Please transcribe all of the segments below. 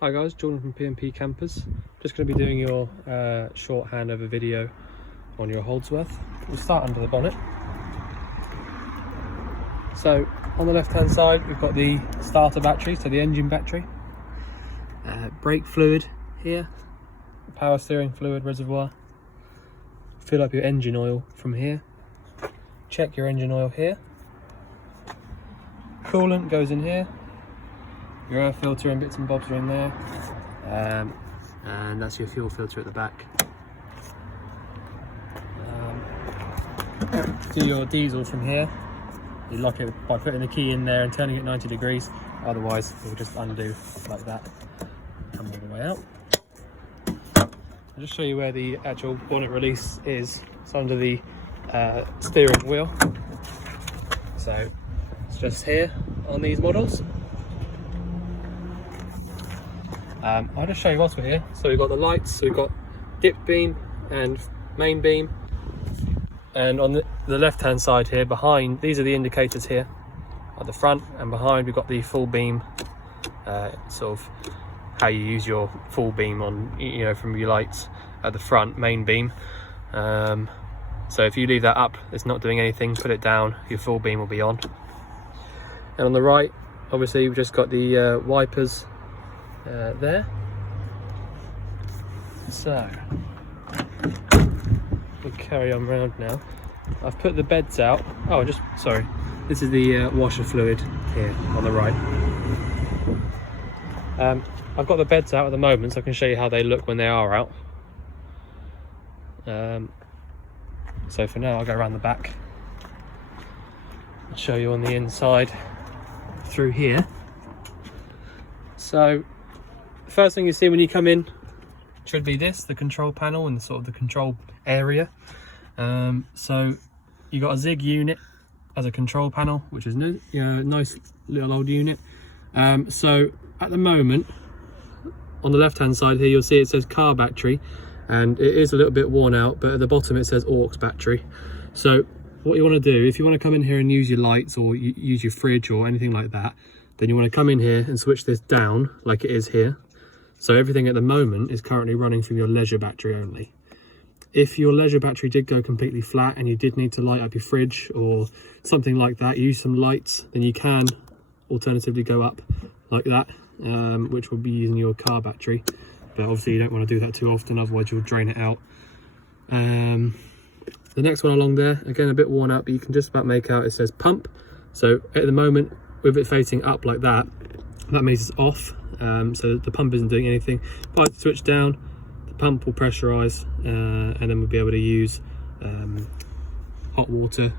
Hi guys, Jordan from P&P Campers. Just going to be doing your short handover video on your Holdsworth. We'll start under the bonnet. So on the left hand side we've got the starter battery, so the engine battery, brake fluid here, power steering fluid reservoir, fill up your engine oil from here, check your engine oil here, coolant goes in here, your air filter and bits and bobs are in there, and that's your fuel filter at the back. Do your diesel from here. You lock it by putting the key in there and turning it 90 degrees, otherwise it will just undo like that, come all the way out. I'll just show you where the actual bonnet release is. It's under the steering wheel, so it's just here on these models. I'll just show you whilst we're here. So we've got the lights, so we've got dip beam and main beam, and on the left hand side here behind, these are the indicators here at the front, and behind we've got the full beam, sort of how you use your full beam on, you know, from your lights at the front, main beam. So if you leave that up, it's not doing anything, put it down, your full beam will be on. And on the right, obviously we've just got the wipers there. So we'll carry on round now. I've put the beds out. Oh, sorry, this is the washer fluid here on the right. I've got the beds out at the moment, so I can show you how they look when they are out. So for now I'll go around the back. I'll show you on the inside through here. So the first thing you see when you come in should be this, the control panel and sort of the control area. So you got a Zig unit as a control panel, which is new, nice little old unit. So at the moment, on the left hand side here, you'll see it says car battery, and it is a little bit worn out, but at the bottom it says aux battery. So what you want to do, if you want to come in here and use your lights or use your fridge or anything like that, then you want to come in here and switch this down like it is here. So everything at the moment is currently running from your leisure battery only. If your leisure battery did go completely flat and you did need to light up your fridge or something like that, use some lights, then you can alternatively go up like that, which will be using your car battery. But obviously you don't want to do that too often, otherwise you'll drain it out. The next one along there, again a bit worn out, but you can just about make out it says pump. So at the moment, with it facing up like that, that means it's off. So the pump isn't doing anything. If I switch down, the pump will pressurize, and then we'll be able to use hot water,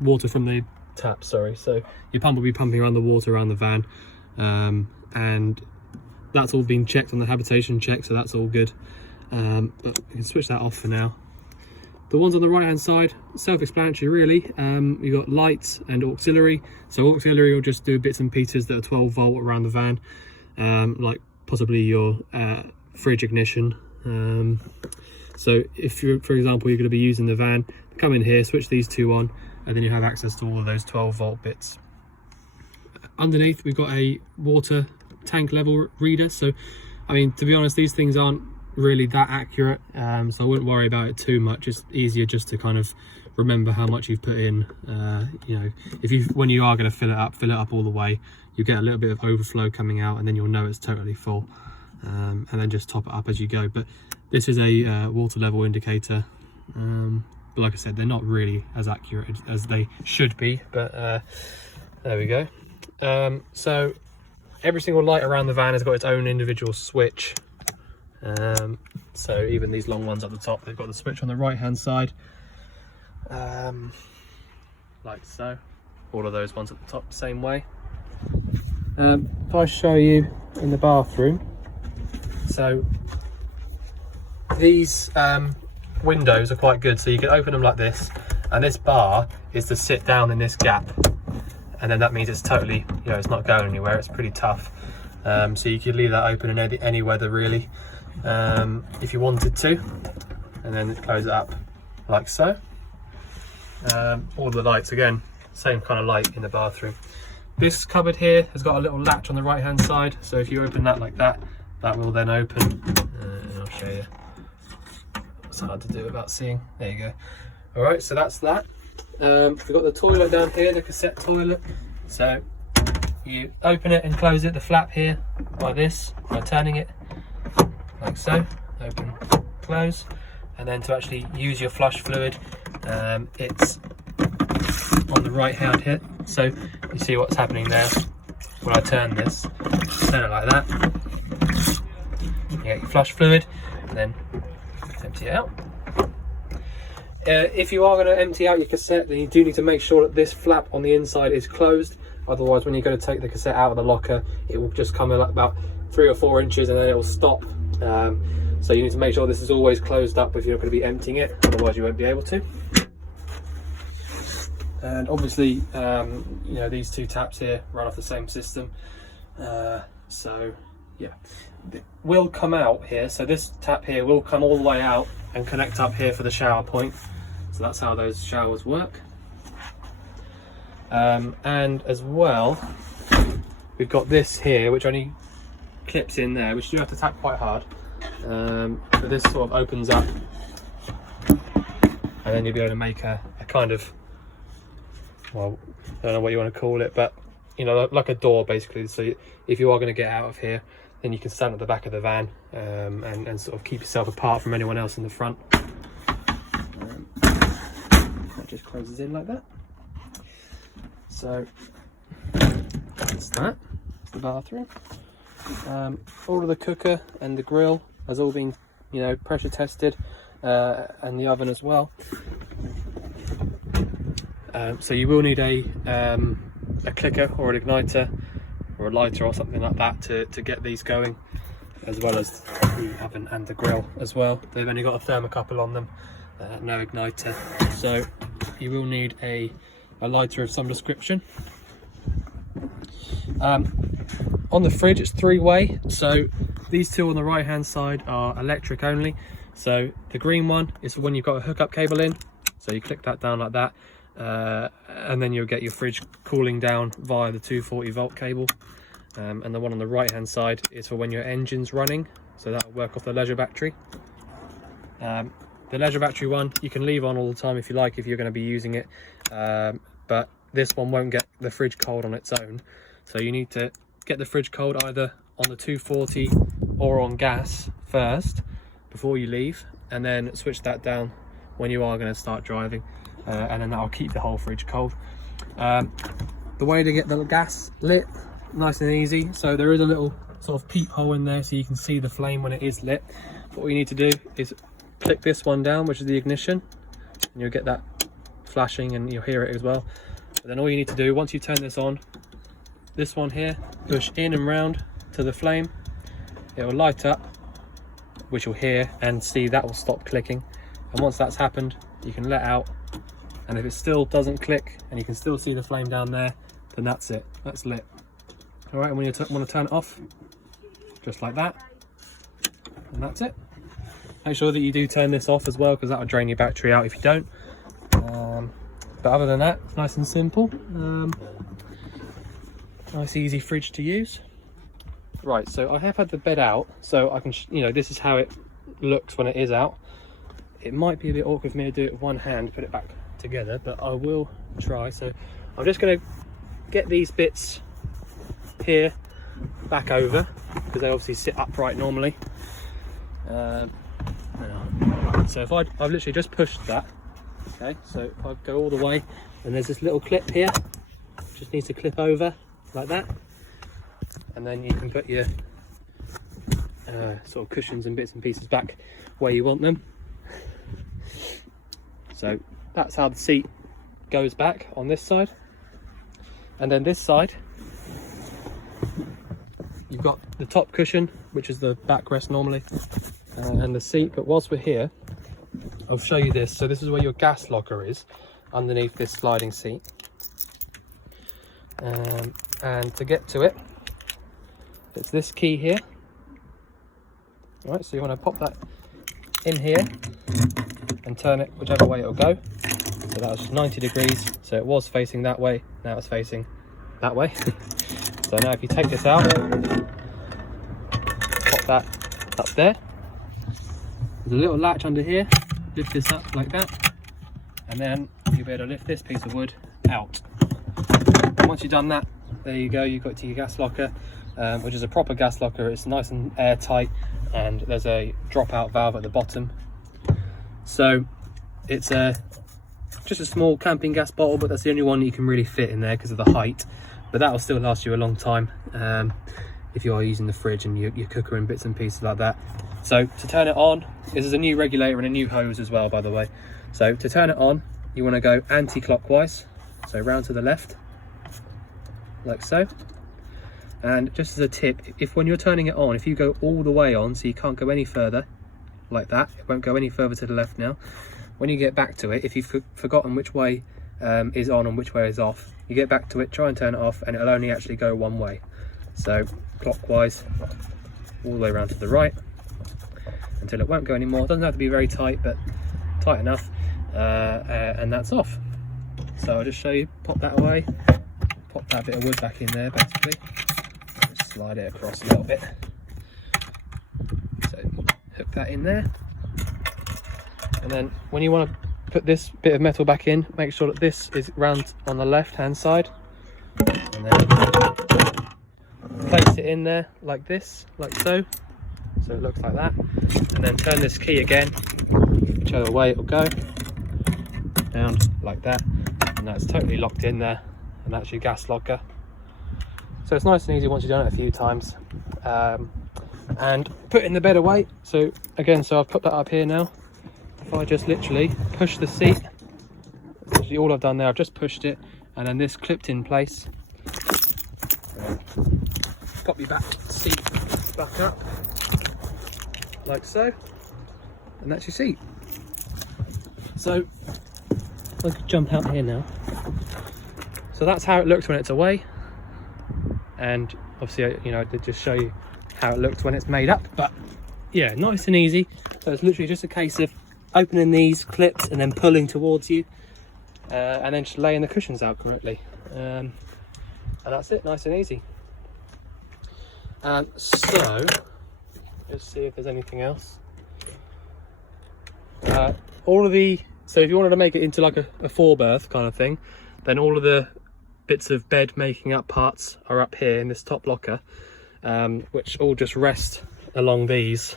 water from the tap, sorry. So your pump will be pumping around the water around the van, and that's all been checked on the habitation check, so that's all good. But we can switch that off for now. The ones on the right hand side, self-explanatory really. You've got lights and auxiliary. So auxiliary will just do bits and pieces that are 12 volt around the van, like possibly your fridge ignition. So if you're, for example, you're going to be using the van, come in here, switch these two on, and then you have access to all of those 12 volt bits. Underneath we've got a water tank level reader. So I mean, to be honest, these things aren't really that accurate, so I wouldn't worry about it too much. It's easier just to kind of remember how much you've put in. You know, when you are going to fill it up all the way, you get a little bit of overflow coming out, and then you'll know it's totally full, and then just top it up as you go. But this is a water level indicator, but like I said, they're not really as accurate as they should be, but there we go. So every single light around the van has got its own individual switch. So even these long ones at the top, they've got the switch on the right hand side, like so. All of those ones at the top, same way. If I show you in the bathroom, so these windows are quite good, so you can open them like this, and this bar is to sit down in this gap, and then that means it's totally, you know, it's not going anywhere. It's pretty tough, so you could leave that open in any weather really, if you wanted to, and then close it up like so. All the lights, again, same kind of light in the bathroom. This cupboard here has got a little latch on the right hand side, so if you open that like that, that will then open. And I'll show you. It's hard to do without seeing. There you go. All right, so that's that. We've got the toilet down here, the cassette toilet. So you open it and close it, the flap here, like this, by turning it like so. Open, close. And then to actually use your flush fluid, it's on the right hand here. So you see what's happening there when I turn this. Turn it like that. You get your flush fluid and then empty it out. If you are going to empty out your cassette, then you do need to make sure that this flap on the inside is closed. Otherwise, when you're going to take the cassette out of the locker, it will just come in like about 3 or 4 inches and then it will stop. So you need to make sure this is always closed up if you're not going to be emptying it, otherwise you won't be able to. And obviously, you know, these 2 taps here run off the same system. So yeah, it will come out here. So this tap here will come all the way out and connect up here for the shower point. So that's how those showers work. And as well, we've got this here, which only clips in there, which you have to tap quite hard. But this sort of opens up, and then you'll be able to make a kind of, well, I don't know what you want to call it, but you know, like a door basically. So if you are going to get out of here, then you can stand at the back of the van and sort of keep yourself apart from anyone else in the front. That just closes in like that. So that's that. That's the bathroom. All of the cooker and the grill has all been, you know, pressure tested, and the oven as well. So you will need a clicker or an igniter or a lighter or something like that to get these going, as well as the oven and the grill as well. They've only got a thermocouple on them, no igniter, so you will need a lighter of some description. On the fridge it's 3-way, so these 2 on the right hand side are electric only. So the green one is for when you've got a hookup cable in, so you click that down like that, and then you'll get your fridge cooling down via the 240 volt cable. And the one on the right hand side is for when your engine's running, so that will work off the leisure battery. The leisure battery one you can leave on all the time if you like, if you're going to be using it, but this one won't get the fridge cold on its own, so you need to get the fridge cold either on the 240 or on gas first before you leave, and then switch that down when you are going to start driving, and then that'll keep the whole fridge cold. The way to get the gas lit, nice and easy. So there is a little sort of peephole in there so you can see the flame when it is lit. What you need to do is click this one down, which is the ignition, and you'll get that flashing and you'll hear it as well. But then all you need to do, once you turn this on, this one here, push in and round to the flame, it will light up, which you'll hear and see that will stop clicking. And once that's happened, you can let out, and if it still doesn't click and you can still see the flame down there, then that's it, that's lit. All right, and when you want to turn it off, just like that, and that's it. Make sure that you do turn this off as well, because that will drain your battery out if you don't. But other than that, it's nice and simple. Nice easy fridge to use. Right, so I have had the bed out, so I can, you know, this is how it looks when it is out. It might be a bit awkward for me to do it with one hand, put it back together, but I will try. So I'm just going to get these bits here back over, because they obviously sit upright normally. So if I've literally just pushed that, okay, so if I go all the way, and there's this little clip here, just needs to clip over like that, and then you can put your sort of cushions and bits and pieces back where you want them. So that's how the seat goes back on this side. And then this side, you've got the top cushion, which is the backrest normally, and the seat. But whilst we're here, I'll show you this. So this is where your gas locker is, underneath this sliding seat. And to get to it, it's this key here. All right, so you want to pop that in here and turn it whichever way it'll go. So that was 90 degrees, so it was facing that way, now it's facing that way. So now if you take this out, pop that up there. There's a little latch under here, lift this up like that, and then you'll be able to lift this piece of wood out. And once you've done that, there you go, you've got to your gas locker, which is a proper gas locker. It's nice and airtight, and there's a dropout valve at the bottom. So it's just a small camping gas bottle, but that's the only one you can really fit in there because of the height. But that will still last you a long time if you are using the fridge and your cooker and bits and pieces like that. So to turn it on, this is a new regulator and a new hose as well, by the way. So to turn it on, you want to go anti-clockwise, so round to the left, like so. And just as a tip, if when you're turning it on, if you go all the way on, so you can't go any further, like that, it won't go any further to the left now. When you get back to it, if you've forgotten which way is on and which way is off, you get back to it, try and turn it off, and it'll only actually go one way. So clockwise, all the way around to the right, until it won't go anymore. It doesn't have to be very tight, but tight enough, and that's off. So I'll just show you, pop that away, pop that bit of wood back in there basically, just slide it across a little bit. So hook that in there, and then when you want to put this bit of metal back in, make sure that this is round on the left hand side, and then place it in there like this, like so, so it looks like that, and then turn this key again, whichever way it will go, down like that, and that's totally locked in there, and that's your gas locker. So it's nice and easy once you've done it a few times. And put in the bed away. So again, so I've put that up here now. If I just literally push the seat, that's actually all I've done there, I've just pushed it, and then this clipped in place. Pop your back seat back up, like so, and that's your seat. So I could jump out here now. So that's how it looks when it's away, and obviously, you know, I did just show you how it looks when it's made up. But yeah, nice and easy. So it's literally just a case of opening these clips and then pulling towards you, and then just laying the cushions out correctly, and that's it, nice and easy. So let's see if there's anything else. So if you wanted to make it into like a four berth kind of thing, then all of the bits of bed making up parts are up here in this top locker, which all just rest along these.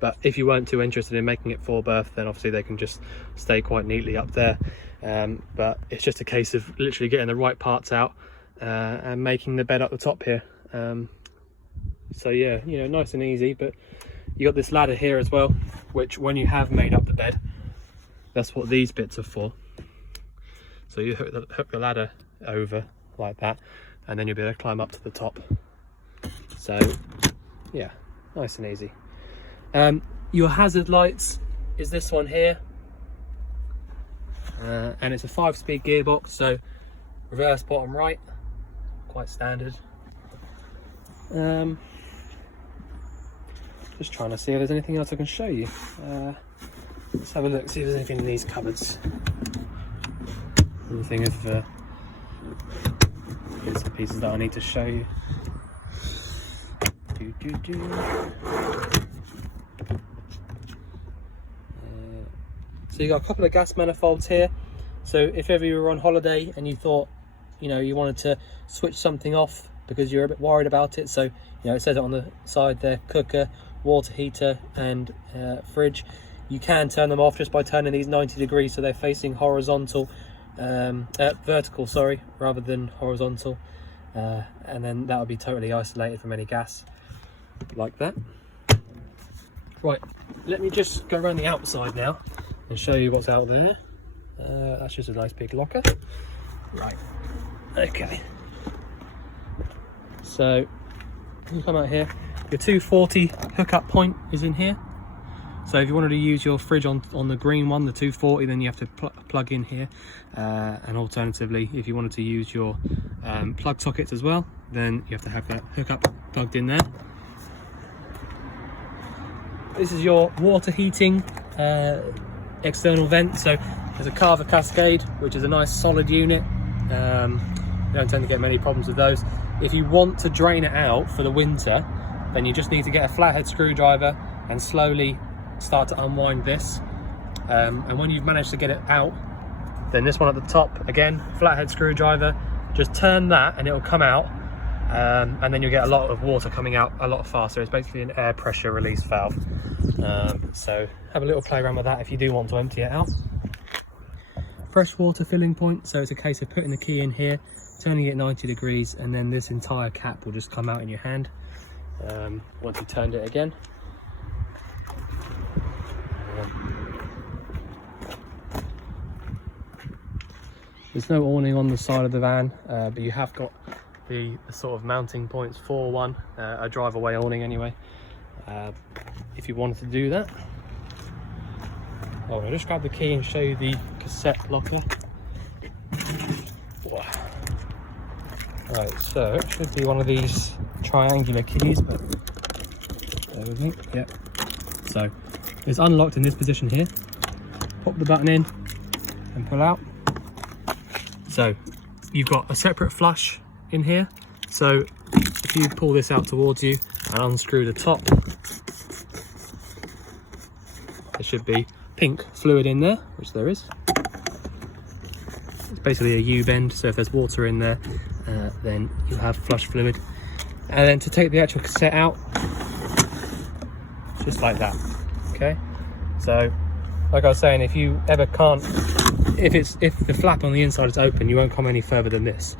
But if you weren't too interested in making it four berth, then obviously they can just stay quite neatly up there. But it's just a case of literally getting the right parts out and making the bed up the top here. So yeah, you know, nice and easy. But you got this ladder here as well, which when you have made up the bed, that's what these bits are for. So you hook the ladder over like that, and then you'll be able to climb up to the top. So yeah, nice and easy. Your hazard lights is this one here, and it's a 5-speed gearbox, so reverse bottom right, quite standard. Just trying to see if there's anything else I can show you. Let's have a look, see if there's anything in these cupboards. Anything of bits and pieces that I need to show you. So you got a couple of gas manifolds here. So if ever you were on holiday and you thought, you know, you wanted to switch something off because you're a bit worried about it, so you know, it says it on the side there, cooker, water heater and fridge, you can turn them off just by turning these 90 degrees so they're facing horizontal, vertical, sorry, rather than horizontal, and then that will be totally isolated from any gas, like that. Right, let me just go around the outside now and show you what's out there. That's just a nice big locker. Right, okay. So you come out here, your 240 hookup point is in here. So if you wanted to use your fridge on the green one, the 240, then you have to plug in here. And alternatively, if you wanted to use your plug sockets as well, then you have to have that hookup plugged in there. This is your water heating external vent. So there's a Carver Cascade, which is a nice solid unit. You don't tend to get many problems with those. If you want to drain it out for the winter, then you just need to get a flathead screwdriver and slowly start to unwind this. And when you've managed to get it out, then this one at the top, again, flathead screwdriver, just turn that and it'll come out, and then you'll get a lot of water coming out a lot faster. It's basically an air pressure release valve. So have a little play around with that if you do want to empty it out. Freshwater filling point, so it's a case of putting the key in here, turning it 90 degrees, and then this entire cap will just come out in your hand once you've turned it again. There's no awning on the side of the van, but you have got the sort of mounting points for one, a drive away awning anyway, if you wanted to do that. Oh, I'll just grab the key and show you the cassette locker. Right, so it should be one of these triangular keys, but there we go. Yep. So it's unlocked in this position here. Pop the button in and pull out. So you've got a separate flush in here. So if you pull this out towards you and unscrew the top, there should be pink fluid in there, which there is. It's basically a U-bend, so if there's water in there, then you'll have flush fluid. And then to take the actual cassette out, just like that. Okay, so like I was saying, if you ever can't, if the flap on the inside is open, you won't come any further than this.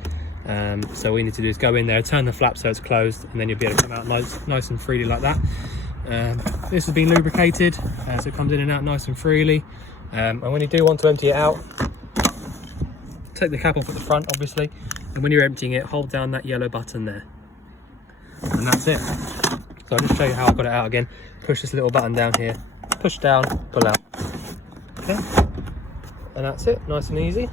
So what you need to do is go in there, turn the flap so it's closed, and then you'll be able to come out nice and freely like that. This has been lubricated, so it comes in and out nice and freely. And when you do want to empty it out, take the cap off at the front, obviously, and when you're emptying it, hold down that yellow button there, and that's it. So I'll just show you how I got it out again. Push this little button down here, push down, pull out. Okay, and that's it, nice and easy.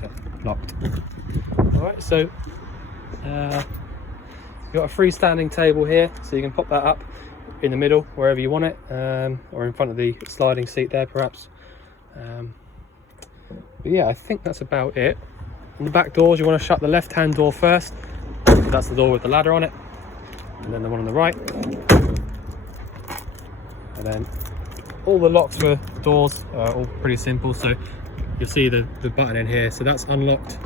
So, locked. All right, so you've got a freestanding table here, so you can pop that up in the middle wherever you want it, or in front of the sliding seat there perhaps. But yeah, I think that's about it. On the back doors, you want to shut the left hand door first. That's the door with the ladder on it, and then the one on the right, and then all the locks for doors are all pretty simple. So you'll see the button in here, so that's unlocked,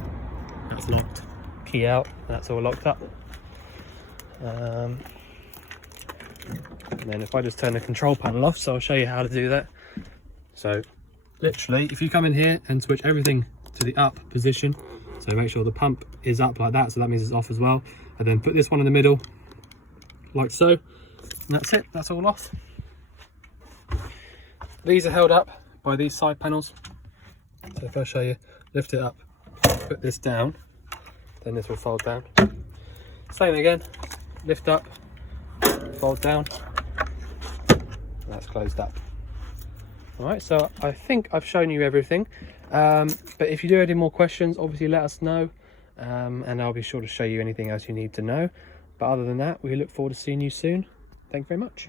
that's locked, key out, that's all locked up. And then if I just turn the control panel off, so I'll show you how to do that. So literally, if you come in here and switch everything to the up position, so make sure the pump is up like that, so that means it's off as well, and then put this one in the middle like so, and that's it, that's all off. These are held up by these side panels, so if I show you, lift it up, put this down, then this will fold down. Same again, lift up, fold down, and that's closed up. All right, so I think I've shown you everything, but if you do have any more questions, obviously let us know, and I'll be sure to show you anything else you need to know. But other than that, we look forward to seeing you soon. Thank you very much.